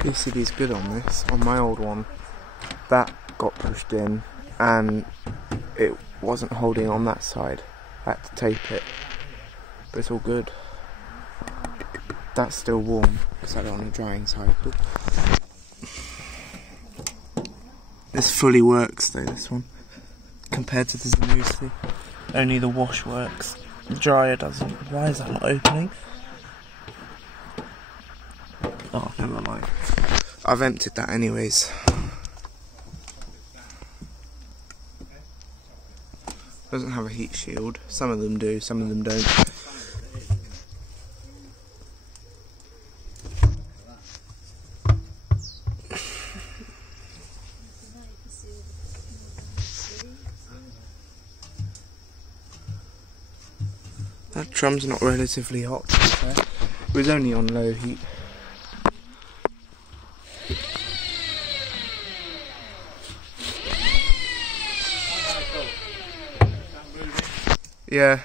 PCB's good on this. On my old one, that got pushed in and it wasn't holding on that side. I had to tape it, but it's all good. That's still warm because I had it on a drying cycle. This fully works though, this one, compared to the Zanussi. Only the wash works. The dryer doesn't. Why is that not opening? Oh, never mind. I've emptied that anyways. Doesn't have a heat shield. Some of them do, some of them don't. That drum's not relatively hot, to be fair. It was only on low heat. Yeah.